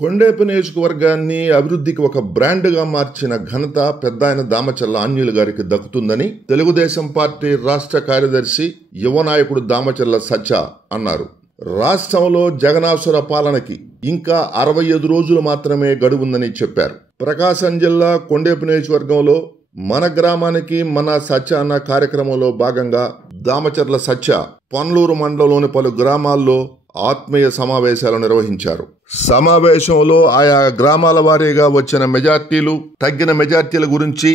కొండేపి నియోజకవర్గాన్ని అభివృద్ధికి ఒక బ్రాండ్గా మార్చిన ఘనత పెద్దాయన దామచర్ల ఆంజనేయులు గారికి దక్కుతుందని తెలుగుదేశం పార్టీ రాష్ట్ర కార్యదర్శి యువ నాయకుడు దామచర్ల సత్య అన్నారు. రాష్ట్రంలో జగనాసుర పాలనకి ఇంకా 65 రోజులు మాత్రమే గడువుందని చెప్పారు. ప్రకాశం జిల్లా కొండేపి నియోజకవర్గంలో మన గ్రామానికి మన సత్య అన్న కార్యక్రమంలో భాగంగా దామచర్ల సత్య పొన్నలూరు మండలంలోని పలు గ్రామాల్లో ఆత్మీయ సమావేశాలు నిర్వహించారు. సమావేశంలో ఆయా గ్రామాల వారీగా వచ్చిన మెజార్టీలు, తగ్గిన మెజార్టీల గురించి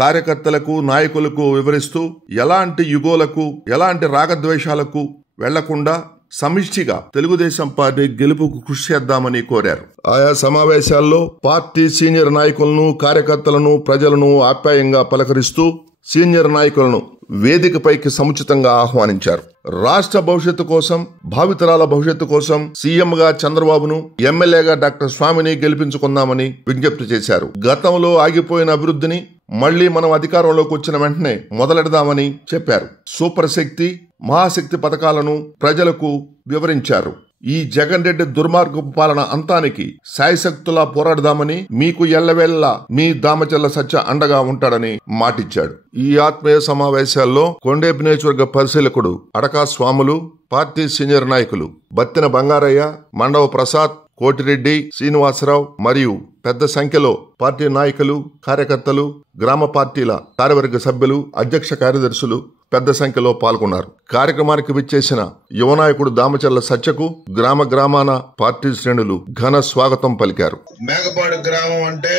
కార్యకర్తలకు, నాయకులకు వివరిస్తూ ఎలాంటి యుగోలకు, ఎలాంటి రాగద్వేషాలకు వెళ్లకుండా సమిష్టిగా తెలుగుదేశం పార్టీ గెలుపుకు కృషి చేద్దామని కోరారు. ఆయా సమావేశాల్లో పార్టీ సీనియర్ నాయకులను, కార్యకర్తలను, ప్రజలను ఆప్యాయంగా పలకరిస్తూ సీనియర్ నాయకులను వేదికపైకి సముచితంగా ఆహ్వానించారు. రాష్ట్ర భవిష్యత్తు కోసం, భావితరాల భవిష్యత్తు కోసం సీఎంగా చంద్రబాబును, ఎమ్మెల్యేగా డాక్టర్ స్వామిని గెలిపించుకుందామని విజ్ఞప్తి చేశారు. గతంలో ఆగిపోయిన అభివృద్ధిని మళ్లీ మనం అధికారంలోకి వచ్చిన వెంటనే మొదలెడదామని చెప్పారు. సూపర్ శక్తి, మహాశక్తి పథకాలను ప్రజలకు వివరించారు. ఈ జగన్ రెడ్డి దుర్మార్గపు పాలన అంతానికి శాయశక్తులా పోరాడదామని, మీకు ఎల్లవేళ్లా మీ దామచర్ల సత్య అండగా ఉంటాడని మాటిచ్చాడు. ఈ ఆత్మీయ సమావేశాల్లో కొండేపి నియోజకవర్గ పరిశీలకుడు అడకా స్వాములు, పార్టీ సీనియర్ నాయకులు బత్తిన బంగారయ్య, మండవ ప్రసాద్, కోటిరెడ్డి, శ్రీనివాసరావు మరియు పెద్ద సంఖ్యలో పార్టీ నాయకులు, కార్యకర్తలు, గ్రామ పార్టీల కార్యవర్గ సభ్యులు, అధ్యక్ష కార్యదర్శులు పెద్ద సంఖ్యలో పాల్గొన్నారు. కార్యక్రమానికి విచ్చేసిన యువ నాయకుడు దామచర్ల సత్యకు గ్రామ గ్రామాన పార్టీ శ్రేణులు ఘన స్వాగతం పలికారు. మేకపాడు గ్రామం అంటే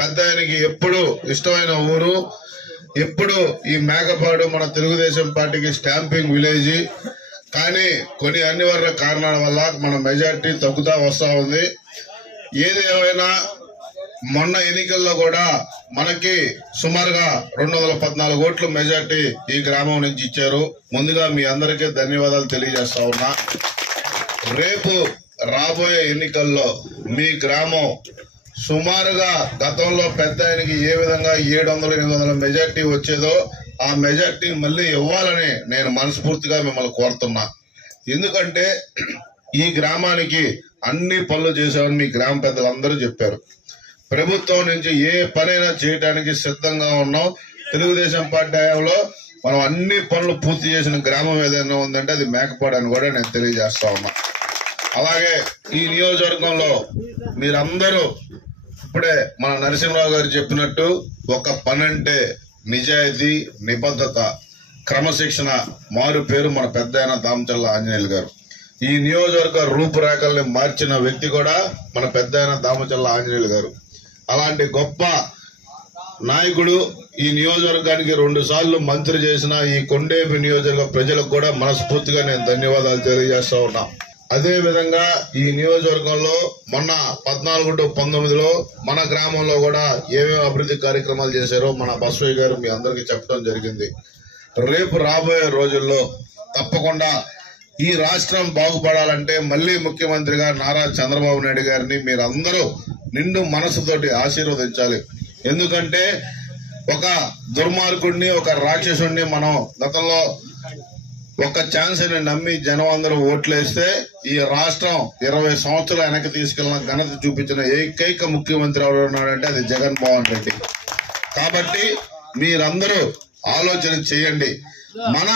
పెద్దాయనకి ఎప్పుడు ఇష్టమైన ఊరు. ఎప్పుడు ఈ మేకపాడు మన తెలుగుదేశం పార్టీకి స్టాంపింగ్ విలేజ్. కానీ కొన్ని అనివార్య కారణాల వల్ల మన మెజార్టీ తగ్గుతా వస్తా ఉంది. ఏది ఏమైనా మొన్న ఎన్నికల్లో కూడా మనకి సుమారుగా 214 ఓట్ల మెజార్టీ ఈ గ్రామం నుంచి ఇచ్చారు. ముందుగా మీ అందరికీ ధన్యవాదాలు తెలియజేస్తా ఉన్నా. రేపు రాబోయే ఎన్నికల్లో మీ గ్రామం సుమారుగా గతంలో పెద్ద ఆయనకి ఏ విధంగా 700-800 మెజార్టీ వచ్చేదో ఆ మెజార్టీ మళ్ళీ ఇవ్వాలని నేను మనస్ఫూర్తిగా మిమ్మల్ని కోరుతున్నా. ఎందుకంటే ఈ గ్రామానికి అన్ని పనులు చేశామని మీ గ్రామ పెద్దలందరూ చెప్పారు. ప్రభుత్వం నుంచి ఏ పనైనా చేయడానికి సిద్ధంగా ఉన్నాం. తెలుగుదేశం పార్టీ హయాంలో మనం అన్ని పనులు పూర్తి చేసిన గ్రామం ఏదైనా ఉందంటే అది మేకపాడు అని కూడా నేను తెలియజేస్తా ఉన్నా. అలాగే ఈ నియోజకవర్గంలో మీరందరూ ఇప్పుడే మన నరసింహరావు గారు చెప్పినట్టు ఒక పని అంటే నిజాయితీ, నిబద్ధత, క్రమశిక్షణ మారు పేరు మన పెద్దాయన దామచర్ల ఆంజనేయులు గారు. ఈ నియోజకవర్గ రూపురేఖల్ని మార్చిన వ్యక్తి కూడా మన పెద్దాయన దామచర్ల ఆంజనేయులు గారు. అలాంటి గొప్ప నాయకుడు ఈ నియోజకవర్గానికి 2 సార్లు మంత్రి చేసిన ఈ కొండేపి నియోజకవర్గ ప్రజలకు కూడా మనస్ఫూర్తిగా నేను ధన్యవాదాలు తెలియజేస్తా ఉన్నా. అదే విధంగా ఈ నియోజకవర్గంలో మొన్న 14-19లో మన గ్రామంలో కూడా ఏమేమి అభివృద్ధి కార్యక్రమాలు చేశారో మన బసవయ్య గారు మీ అందరికీ చెప్పడం జరిగింది. రేపు రాబోయే రోజుల్లో తప్పకుండా ఈ రాష్ట్రం బాగుపడాలంటే మళ్లీ ముఖ్యమంత్రిగా నారా చంద్రబాబు నాయుడు గారిని మీరందరూ నిండు మనసుతోటి ఆశీర్వదించాలి. ఎందుకంటే ఒక దుర్మార్గుడిని, ఒక రాక్షసుడిని మనం గతంలో ఒక ఛాన్స్ అని నమ్మి జనం అందరూ ఓట్లేస్తే ఈ రాష్ట్రం 20 సంవత్సరాలు వెనక్కి తీసుకెళ్లిన ఘనత చూపించిన ఏకైక ముఖ్యమంత్రి ఎవరు ఉన్నాడంటే అది జగన్మోహన్ రెడ్డి. కాబట్టి మీరందరూ ఆలోచన చేయండి. మన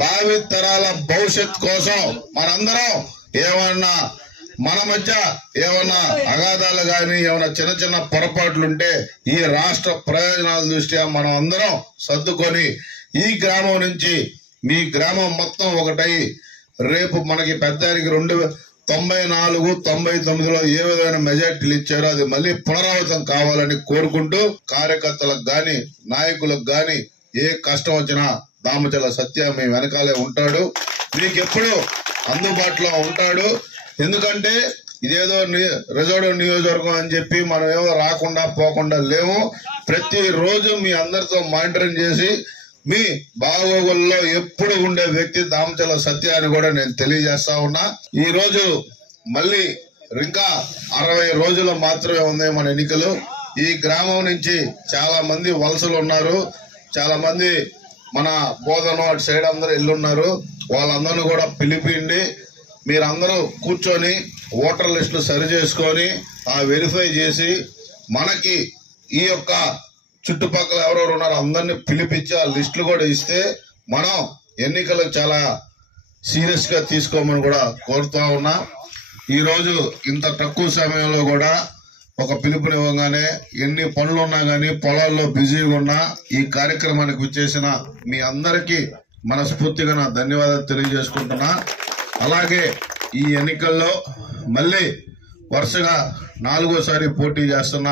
భావి తరాల భవిష్యత్ కోసం మనందరం ఏమన్నా మన మధ్య ఏమన్నా అగాధాలు గాని ఏమన్నా చిన్న చిన్న పొరపాట్లుంటే ఈ రాష్ట్ర ప్రయోజనాల దృష్ట్యా మనం అందరం సర్దుకొని ఈ గ్రామం నుంచి మీ గ్రామం మొత్తం ఒకటై రేపు మనకి పెద్దానికి 94-99లో ఏ విధమైన మెజార్టీలు ఇచ్చారో అది మళ్ళీ పునరావృతం కావాలని కోరుకుంటూ కార్యకర్తలకు గాని నాయకులకు గాని ఏ కష్టం వచ్చినా దామచర్ల సత్య మీ వెనకాలే ఉంటాడు. మీకు ఎప్పుడు అందుబాటులో ఉంటాడు. ఎందుకంటే ఇదేదో రిజర్వ్ నియోజకవర్గం అని చెప్పి మనం ఏమో రాకుండా పోకుండా లేవు. ప్రతిరోజు మీ అందరితో మానిటరింగ్ చేసి మీ బాగోగుల్లో ఎప్పుడు ఉండే వ్యక్తి దామచర్ల సత్య అని కూడా నేను తెలియజేస్తా ఉన్నా. ఈ రోజు మళ్ళీ ఇంకా 60 రోజులు మాత్రమే ఉంది మన ఎన్నికలు. ఈ గ్రామం నుంచి చాలా మంది వలసలు ఉన్నారు. చాలా మంది మన బోధన అటు సైడ్ అందరూ ఇల్లున్నారు. వాళ్ళందరినీ కూడా పిలిపిండి మీరందరూ కూర్చొని ఓటర్ లిస్టులు సరి చేసుకొని ఆ వెరిఫై చేసి మనకి ఈ యొక్క చుట్టుపక్కల ఎవరెవరు ఉన్నారో అందరినీ పిలిపించి ఆ లిస్టులు కూడా ఇస్తే మనం ఎన్నికలు చాలా సీరియస్ గా తీసుకోమని కూడా కోరుతా ఉన్నా. ఈ రోజు ఇంత తక్కువ సమయంలో కూడా ఒక పిలుపునివ్వగానే ఎన్ని పనులు ఉన్నా గానీ పొలాల్లో బిజీగా ఉన్నా ఈ కార్యక్రమానికి వచ్చేసిన మీ అందరికీ మనస్ఫూర్తిగా నా ధన్యవాదాలు తెలియజేసుకుంటున్నా. అలాగే ఈ ఎన్నికల్లో మళ్ళీ వరుసగా 4వసారి పోటీ చేస్తున్న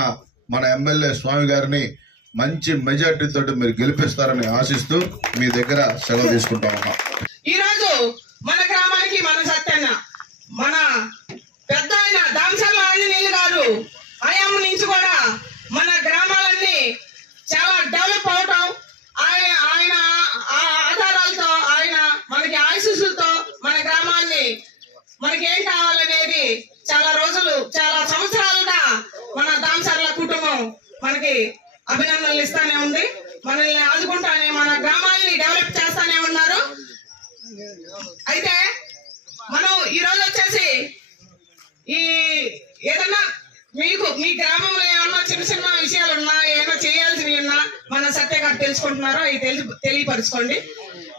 మన ఎమ్మెల్యే స్వామి గారిని మంచి మెజార్టీతో మీరు గెలిపిస్తారని ఆశిస్తూ మీ దగ్గర సెలవు తీసుకుంటా ఉన్నాం. ఈ రోజు మన గ్రామానికి మన సత్యన్న మన పెద్ద ఆయన దామచర్ల ఆంజనేయులు గారు హయాం నుంచి కూడా మన గ్రామాలన్నీ చాలా డెవలప్ అవటం ఆయన ఆధారాలతో ఆయన మనకి ఆశీస్సులతో మన గ్రామాన్ని మనకి ఏం కావాలనేది చాలా రోజులు చాలా సంవత్సరాలుగా మన దామచర్ల కుటుంబం మనకి అభినందనలు ఇస్తానే ఉంది. మనల్ని ఆదుకుంటానే మన గ్రామాల్ని డెవలప్ చేస్తానే ఉన్నారు. అయితే మనం ఈ రోజు వచ్చేసి ఈ ఏదన్నా మీకు మీ గ్రామంలో ఏమన్నా చిన్న చిన్న విషయాలు ఉన్నా ఏమైనా చేయాల్సినవి ఉన్నా మన సత్య గారు తెలుసుకుంటున్నారో అవి తెలియపరచుకోండి.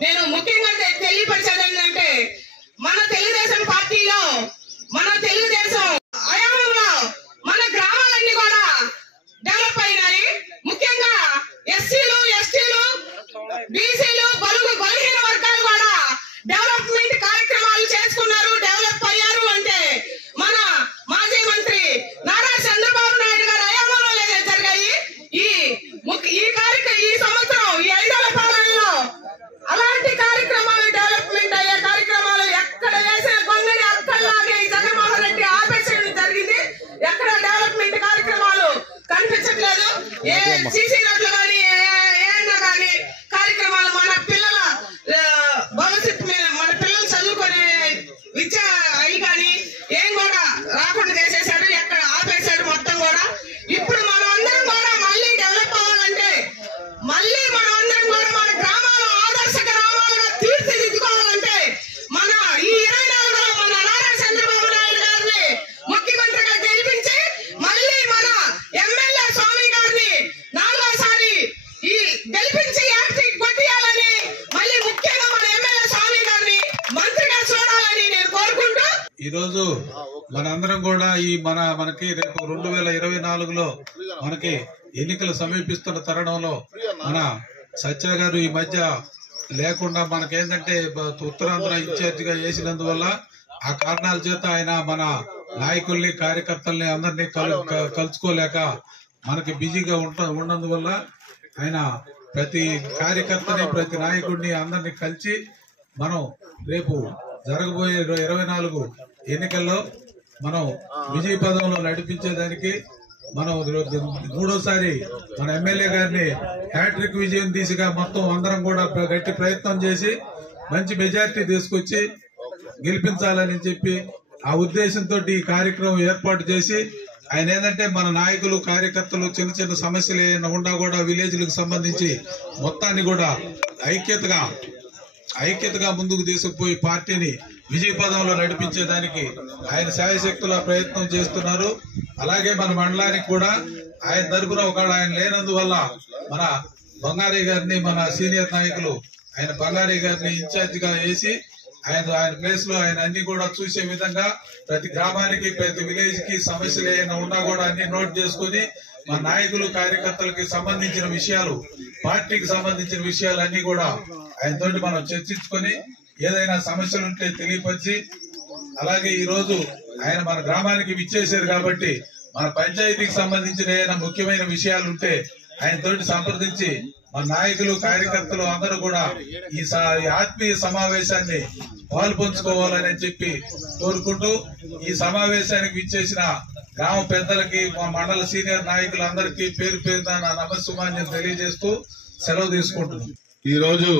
నేను ముఖ్యంగా తెలియపరిచేది ఏంటంటే మన తెలుగుదేశం పార్టీలో మన తెలుగుదేశం హయాంలో మన గ్రామాలన్నీ కూడా డెవలప్ అయినాయి. ముఖ్యంగా ఎస్సీలు ఎస్టీలు బీసీలు బలహీన వర్గాలు కూడా డెవలప్మెంట్ కార్యక్రమాలు చేసుకున్నారు, డెవలప్ అయ్యారు. అంటే మన మాజీ మంత్రి నారా చంద్రబాబు నాయుడు గారు హయాంలో జరిగాయి. ఈ సంవత్సరం ఈ 5ఏళ్ల పాలనలో అలాంటి కార్యక్రమాలు డెవలప్మెంట్ అయ్యే కార్యక్రమాలు ఎక్కడ వేసిన గొంగడి అక్కడలాగే జగన్మోహన్ రెడ్డి ఆపేసేయడం జరిగింది. ఎక్కడ డెవలప్మెంట్ కార్యక్రమాలు కనిపించట్లేదు. ఏ సీసీ రోడ్లు కానీ ఏమన్నా కానీ కార్యక్రమాలు మన పిల్లల భవిష్యత్తు మీద మన పిల్లలు చదువుకునే విద్య అవి కానీ ఏం కూడా రాకుండా చేసేసాడు, ఎక్కడ ఆపేశాడు మొత్తం కూడా. ఇప్పుడు మనం అందరం కూడా మళ్ళీ డెవలప్ అవ్వాలంటే మళ్ళీ మనం అందరం కూడా మన గ్రామాలు ఆదర్శ గ్రామాలుగా తీర్చిదిద్దుకోవాలంటే మన ఈ 24లో మన నారా చంద్రబాబు నాయుడు గారిని ముఖ్యమంత్రిగా గెలిపించి మళ్ళీ మన ఎమ్మెల్యే స్వామి గారిని 4వసారి ఈ గెలిపించి యాక్టింగ్ కొట్టియాలని మళ్ళీ ముఖ్యంగా మన ఎమ్మెల్యే స్వామి గారిని మంత్రిగా చూడాలని నేను కోరుకుంటూ ఈరోజు మనందరం కూడా మనకి రేపు 2024లో మనకి ఎన్నికలు సమీపిస్తున్న తరుణంలో మన సత్య గారు ఈ మధ్య లేకుండా మనకేంటంటే ఉత్తరాంధ్ర ఇన్ఛార్జిగా వేసినందువల్ల ఆ కారణాల చేత ఆయన మన నాయకుల్ని కార్యకర్తల్ని అందరినీ కలుసుకోలేక మనకి బిజీగా ఉన్నందువల్ల ఆయన ప్రతి కార్యకర్తని ప్రతి నాయకుడిని అందరినీ కలిసి మనం రేపు జరగబోయే 24 ఎన్నికల్లో మనం విజయ పదంలో నడిపించేదానికి మనం 3వసారి మన ఎమ్మెల్యే గారిని హ్యాట్రిక్ విజయం దిశగా మొత్తం అందరం కూడా గట్టి ప్రయత్నం చేసి మంచి మెజార్టీ తీసుకొచ్చి గెలిపించాలని చెప్పి ఆ ఉద్దేశంతో ఈ కార్యక్రమం ఏర్పాటు చేసి ఆయన ఏంటంటే మన నాయకులు కార్యకర్తలు చిన్న చిన్న సమస్యలు ఏమైనా ఉన్నా కూడా విలేజ్లకు సంబంధించి మొత్తాన్ని కూడా ఐక్యతగా ముందుకు తీసుకుపోయి పార్టీని విజయ పదంలో నడిపించేదానికి ఆయన శాయశక్తుల ప్రయత్నం చేస్తున్నారు. అలాగే మన మండలానికి కూడా ఆయన తరపున ఒకవేళ ఆయన లేనందువల్ల మన బంగారీ గారిని మన సీనియర్ నాయకులు ఆయన బంగారీ గారిని ఇన్ఛార్జ్ గా వేసి ఆయన ప్లేస్ లో ఆయన అన్ని కూడా చూసే విధంగా ప్రతి గ్రామానికి ప్రతి విలేజ్ కి సమస్యలు ఏమైనా ఉన్నా కూడా అన్ని నోట్ చేసుకుని మన నాయకులు కార్యకర్తలకి సంబంధించిన విషయాలు పార్టీకి సంబంధించిన విషయాలు అన్ని కూడా ఆయనతోటి మనం చర్చించుకొని ఏదైనా సమస్యలు ఉంటే తెలియపరిచి అలాగే ఈ రోజు ఆయన మన గ్రామానికి విచ్చేశారు కాబట్టి మన పంచాయతీకి సంబంధించిన ఏదైనా ముఖ్యమైన విషయాలు ఉంటే ఆయనతోటి సంప్రదించి మన నాయకులు కార్యకర్తలు అందరూ కూడా ఈ ఆత్మీయ సమావేశాన్ని పాల్పంచుకోవాలని చెప్పి కోరుకుంటూ ఈ సమావేశానికి విచ్చేసిన గ్రామ పెద్దలకి మా మండల సీనియర్ నాయకులందరికీ పేరు పేరున నా నమస్సుమాన్యం తెలియజేస్తూ సెలవు తీసుకుంటున్నాం. ఈ రోజు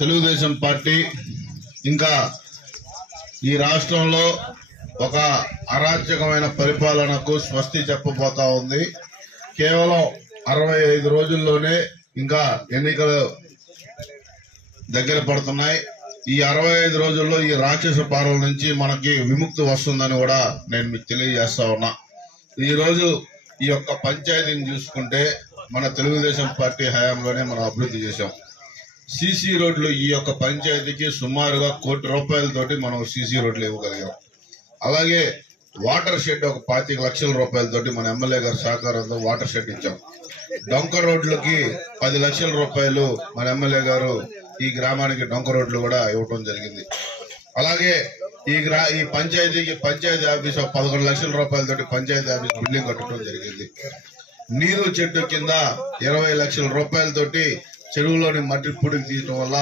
తెలుగుదేశం పార్టీ ఇంకా ఈ రాష్ట్రంలో ఒక అరాచకమైన పరిపాలనకు స్వస్తి చెప్పబోతా ఉంది. కేవలం 65 రోజుల్లోనే ఇంకా ఎన్నికలు దగ్గర పడుతున్నాయి. ఈ 65 రోజుల్లో ఈ రాక్షస పాలన నుంచి మనకి విముక్తి వస్తుందని కూడా నేను మీకు తెలియజేస్తా ఉన్నా. ఈ రోజు ఈ యొక్క పంచాయతీని చూసుకుంటే మన తెలుగుదేశం పార్టీ హయాంలోనే మనం అభివృద్ధి చేశాం. సీసీ రోడ్లు ఈ యొక్క పంచాయతీకి సుమారుగా ₹1 కోటి మనం సీసీ రోడ్లు ఇవ్వగలిగాం. అలాగే వాటర్ షెడ్ ఒక ₹25 లక్షల మన ఎమ్మెల్యే గారి సహకారంతో వాటర్ షెడ్ ఇచ్చాం. డొంక రోడ్లకి ₹10 లక్షల మన ఎమ్మెల్యే గారు ఈ గ్రామానికి డొంక రోడ్లు కూడా ఇవ్వడం జరిగింది. అలాగే ఈ పంచాయతీ ఆఫీస్ ₹11 లక్షల పంచాయతీ ఆఫీస్ బిల్డింగ్ కట్టడం జరిగింది. నీరు చెట్టు కింద ₹20 లక్షల చెరువులోని మట్టి పుడికి తీయడం వల్ల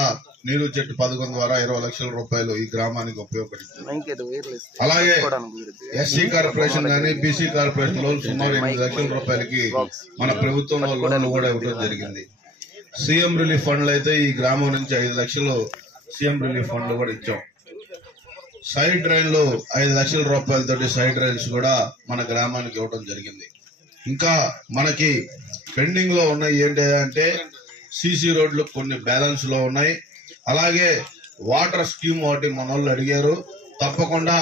నీరు చెట్టు పథకం ద్వారా ₹20 లక్షల ఈ గ్రామానికి ఉపయోగపడుతుంది. అలాగే ఎస్సీ కార్పొరేషన్ గానీ బీసీ కార్పొరేషన్ లోన్ సుమారు ₹8 లక్షల మన ప్రభుత్వంలో లోన్లు కూడా ఇవ్వడం జరిగింది. సీఎం రిలీఫ్ ఫండ్లు అయితే ఈ గ్రామం నుంచి ₹5 లక్షలు సీఎం రిలీఫ్ ఫండ్లు కూడా ఇచ్చాం. సైడ్ డ్రైన్లు ₹5 లక్షల సైడ్ డ్రైన్స్ కూడా మన గ్రామానికి ఇవ్వడం జరిగింది. ఇంకా మనకి పెండింగ్ లో ఉన్నాయి ఏంటి అంటే సీసీ రోడ్లు కొన్ని బ్యాలెన్స్ లో ఉన్నాయి. అలాగే వాటర్ స్కీమ్ ఒకటి మన వాళ్ళు అడిగారు. తప్పకుండా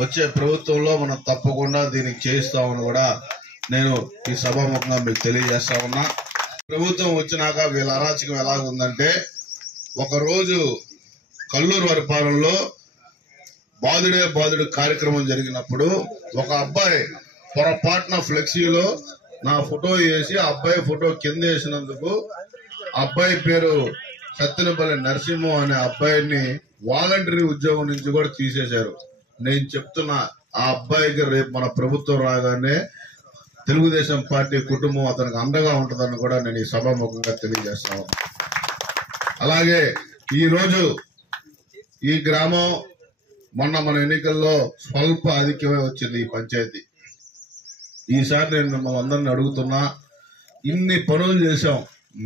వచ్చే ప్రభుత్వంలో మనం తప్పకుండా దీనికి చేయిస్తామని కూడా నేను ఈ సభాముఖంగా మీకు తెలియజేస్తా ఉన్నా. ప్రభుత్వం వచ్చినాక వీళ్ళ అరాచకం ఎలాగుందంటే, ఒకరోజు కల్లూరు వరపాలెంలో బాదుడు కార్యక్రమం జరిగినప్పుడు ఒక అబ్బాయి పొరపాటున ఫ్లెక్సీలో నా ఫోటో వేసి ఆ అబ్బాయి ఫోటో కింద వేసినందుకు అబ్బాయి పేరు సత్తెనపల్లి నరసింహ అనే అబ్బాయిని వాలంటరీ ఉద్యోగం నుంచి కూడా తీసేశారు. నేను చెప్తున్నా, ఆ అబ్బాయికి రేపు మన ప్రభుత్వం రాగానే తెలుగుదేశం పార్టీ కుటుంబం అతనికి అండగా ఉంటుందని కూడా నేను ఈ సభాముఖంగా తెలియజేస్తాను. అలాగే ఈ రోజు ఈ గ్రామం మొన్న మన ఎన్నికల్లో స్వల్ప ఆధిక్యమే వచ్చింది ఈ పంచాయతీ. ఈసారి నేను మిమ్మల్ని అందరిని అడుగుతున్నా, ఇన్ని పనులు చేశాం,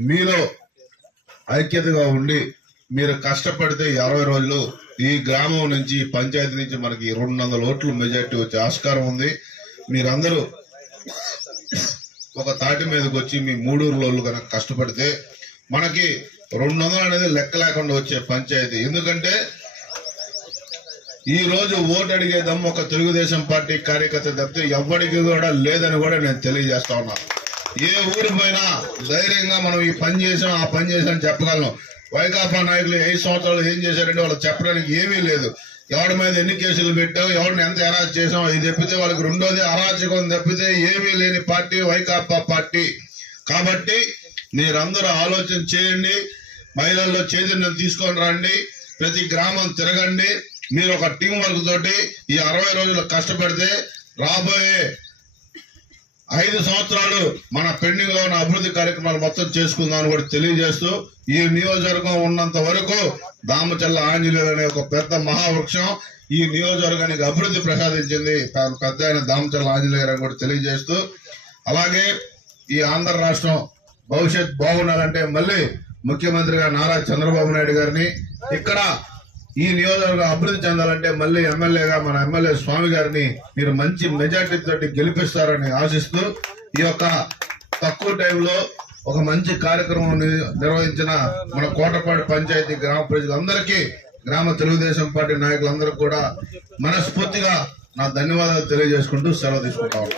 మీలో ఐక్యతగా ఉండి మీరు కష్టపడితే 60 రోజులు ఈ గ్రామం నుంచి పంచాయతీ నుంచి మనకి 200 ఓట్లు మెజార్టీ వచ్చే ఆస్కారం ఉంది. మీరందరూ ఒక తాటి మీదకి వచ్చి మీ 3 ఊర్లోళ్ళు కనుక కష్టపడితే మనకి 200 అనేది లెక్క లేకుండా వచ్చే పంచాయతీ. ఎందుకంటే ఈ రోజు ఓటు అడిగేదమ్మ ఒక తెలుగుదేశం పార్టీ కార్యకర్త తప్పితే ఎవ్వడికి కూడా లేదని కూడా నేను తెలియజేస్తా ఉన్నా. ఏ ఊరు పోయినా ధైర్యంగా మనం ఈ పని చేసాం ఆ పని చేసాం చెప్పగలను. వైకాపా నాయకులు 5 సంవత్సరాలు ఏం చేశారంటే వాళ్ళు చెప్పడానికి ఏమీ లేదు. ఎవరి మీద ఎన్ని కేసులు పెట్టాం, ఎవరిని ఎంత అరాచకం చేసాం ఇది తప్పితే వాళ్ళకి రెండోది అరాచకం తప్పితే ఏమీ లేని పార్టీ వైకాపా పార్టీ. కాబట్టి మీరందరూ ఆలోచన చేయండి, మహిళల్లో చైతన్యం తీసుకొని రండి, ప్రతి గ్రామం తిరగండి. మీరు ఒక టీం వర్క్ తోటి ఈ 60 రోజులు కష్టపడితే రాబోయే 5 సంవత్సరాలు మన పెండింగ్ లో ఉన్న అభివృద్ధి కార్యక్రమాలు మొత్తం చేసుకుందామని కూడా తెలియజేస్తూ, ఈ నియోజకవర్గం ఉన్నంత వరకు దామచల్ల ఆంజనేయులు అనే ఒక పెద్ద మహావృక్షం ఈ నియోజకవర్గానికి అభివృద్ధి ప్రసాదించింది పెద్ద ఆయన దామచల్ల ఆంజనేయులు అని కూడా తెలియజేస్తూ, అలాగే ఈ ఆంధ్ర రాష్ట్రం భవిష్యత్ బాగుండాలంటే మళ్ళీ ముఖ్యమంత్రిగా నారా చంద్రబాబు నాయుడు గారిని, ఇక్కడ ఈ నియోజకవర్గం అభివృద్ధి చెందాలంటే మళ్ళీ ఎమ్మెల్యేగా మన ఎమ్మెల్యే స్వామి గారిని మీరు మంచి మెజార్టీ తోటి గెలిపిస్తారని ఆశిస్తూ, ఈ యొక్క తక్కువ టైంలో ఒక మంచి కార్యక్రమం నిర్వహించిన మన కోటపాడు పంచాయతీ గ్రామ ప్రజలందరికీ, గ్రామ తెలుగుదేశం పార్టీ నాయకులందరికీ కూడా మనస్ఫూర్తిగా నా ధన్యవాదాలు తెలియజేసుకుంటూ సెలవు తీసుకుంటా ఉన్నాను.